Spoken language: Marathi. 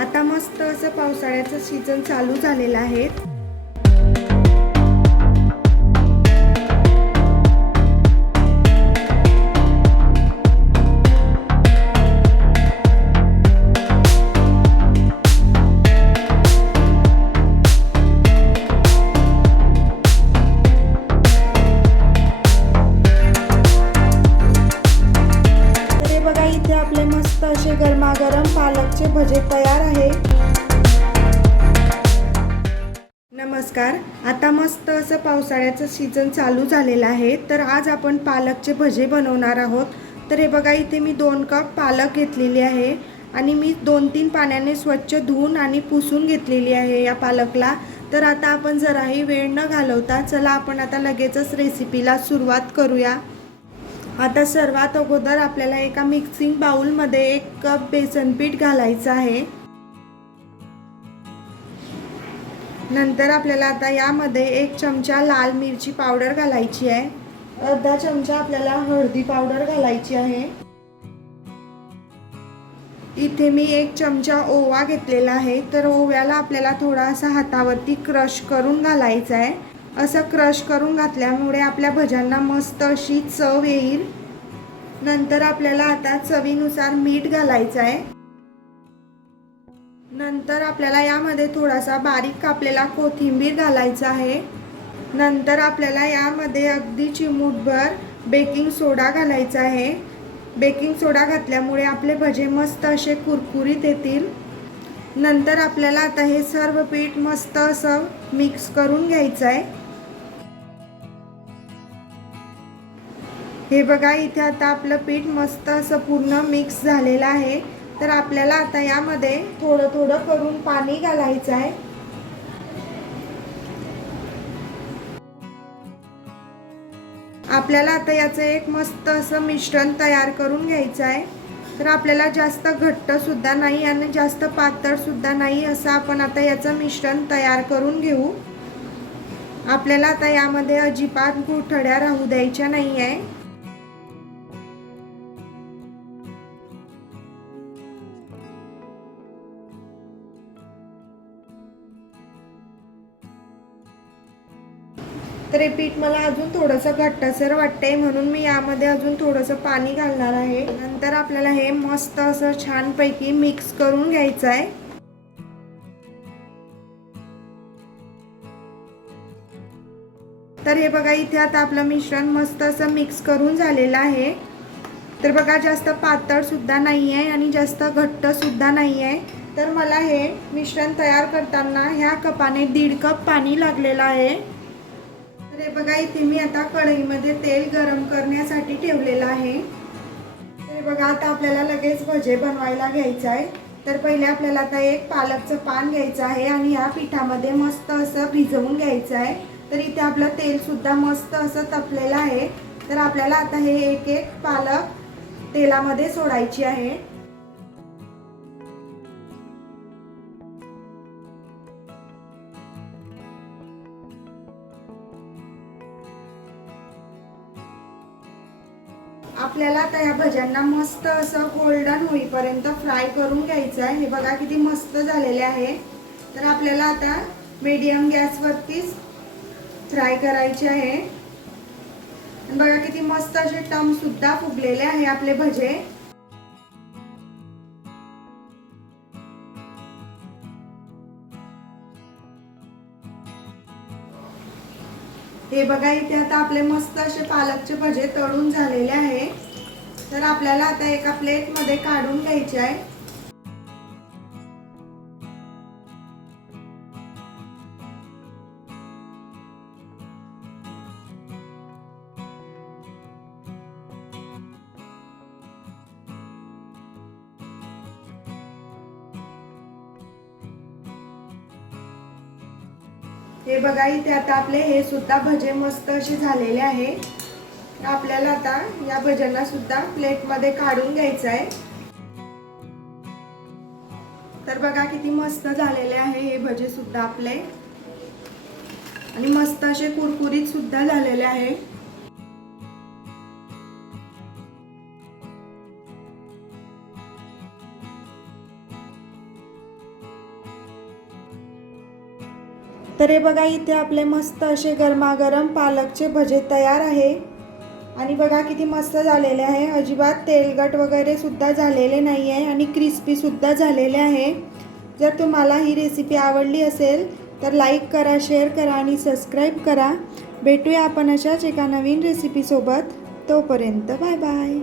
आता मस्त असं पावसाळ्याचं सीझन चालू झालेलं आहे। इथे आपले मस्त असे गरमागरम पालकचे भजे तयार आहे। नमस्कार, आता मस्त असं पावसाळ्याचं सीझन चालू झालेलं आहे, तर आज आपण पालकचे भजे बनवणार आहोत। तर हे बघा, इथे मी 2 कप पालक घेतलेली आहे आणि मी 2-3 पाण्याने स्वच्छ धुवून आणि पुसून घेतलेली आहे या पालकला। तर आता आपण जराही वेळ न घालवता चला आपण आता लगेचच रेसिपीला सुरुवात करूया। आता सर्वात अगोदर आपल्याला एका मिक्सिंग बाउलमध्ये 1 कप बेसन पीठ घालायचं आहे। नंतर आपल्याला आता यामध्ये 1 चमचा लाल मिरची पावडर घालायची आहे। अर्धा चमचा आपल्याला हळदी पावडर घालायची आहे। इथे मी 1 चमचा ओवा घेतलेला आहे, तर ओव्याला आपल्याला थोडासा हातावरती क्रश करून घालायचा आहे। असं क्रश करून घातल्यामुळे आपल्या भज्यांना मस्त अशी चव येईल। नंतर आपल्याला आता चवीनुसार मीठ घालायचं आहे। नंतर आपल्याला यामध्ये थोडासा बारीक कापलेला कोथिंबीर घालायचा आहे। नंतर आपल्याला यामध्ये अगदी चिमूटभर बेकिंग सोडा घालायचा आहे। बेकिंग सोडा घातल्यामुळे आपले भजे मस्त असे कुरकुरीत येतील। नंतर आपल्याला आता हे सर्व पीठ मस्त असं मिक्स करून घ्यायचं आहे। हे बघा, इथे आता आपलं पीठ मस्त असं पूर्ण मिक्स झालेलं आहे। तर आपल्याला आता यामध्ये थोडं थोडं करून पाणी घालायचं आहे। आपल्याला आता याचं एक मस्त असं मिश्रण तयार करून घ्यायचं आहे। तर आपल्याला जास्त घट्ट सुद्धा नाही आणि जास्त पातळ सुद्धा नाही, असं आपण आता याचं मिश्रण तयार करून घेऊ। आपल्याला आता यामध्ये अजिबात गुठळ्या राहू द्यायच्या नाही आहे। तर हे पीठ मला अजून थोडंसं घट्टसर वाटतंय, म्हणून मी यामध्ये अजून थोडंसं पाणी घालणार आहे। नंतर आपल्याला हे मस्त असं छानपैकी मिक्स करून घ्यायचं आहे। तर हे बघा, इथे आता आपलं मिश्रण मस्त असं मिक्स करून झालेलं आहे। तर बघा, जास्त पातळ सुद्धा नाही आहे आणि जास्त घट्ट सुद्धा नाही आहे। तर मला हे मिश्रण तयार करताना ह्या कपाने 1.5 कप पाणी लागलेलं आहे। तर हे बघा, इथे मी आता कढईमध्ये तेल गरम करण्यासाठी ठेवलेलं आहे। तर बघा, आता आपल्याला लगेच भजे बनवायला घ्यायचं आहे। तर पहिले आपल्याला आता एक पालकचं पान घ्यायचं आहे आणि या पिठामध्ये मस्त असं भिजवून घ्यायचं आहे। तर इथे आपलं तेल सुद्धा मस्त असं तपलेलं आहे। तर आपल्याला आता हे एक एक पालक तेलामध्ये सोडायची आहे। आपल्याला आता या भज्यांना मस्त असं गोल्डन होईपर्यंत फ्राय करून घ्यायचं आहे। हे बघा किती मस्त झालेले आहे। तर आपल्याला आता मीडियम गॅसवरतीच फ्राय करायचे आहे। बघा किती मस्त असे टम सुद्धा फुगलेले आहे आपले भजे। हे बघा, इथे आता आपले मस्त असे पालकचे भजे तळून झालेले आहे। तर आपल्याला आता एका प्लेटमध्ये काढून घ्यायचे आहे। हे बघा, इथे आता आपले हे सुद्धा भजे मस्त असे झालेले आहे। आपल्याला आता या भज्यांना सुद्धा प्लेटमध्ये काढून घ्यायचं आहे। तर बघा किती मस्त झालेले आहे हे भजे सुद्धा आपले, आणि मस्त असे कुरकुरीत सुद्धा झालेले आहे। तर हे बघा इथे आपले मस्त असे गरमागरम पालकचे भजे तयार आहे आणि बघा किती मस्त झालेले आहे. अजिबात तेलकट वगैरे सुद्धा झालेले नाही आहे आणि क्रिस्पी सुद्धा झालेले आहे. जर तुम्हाला ही रेसिपी आवडली असेल तर लाईक करा, शेअर करा आणि सबस्क्राईब करा. भेटूया आपण अशाच एका नवीन रेसिपीसोबत. तोपर्यंत बाय बाय.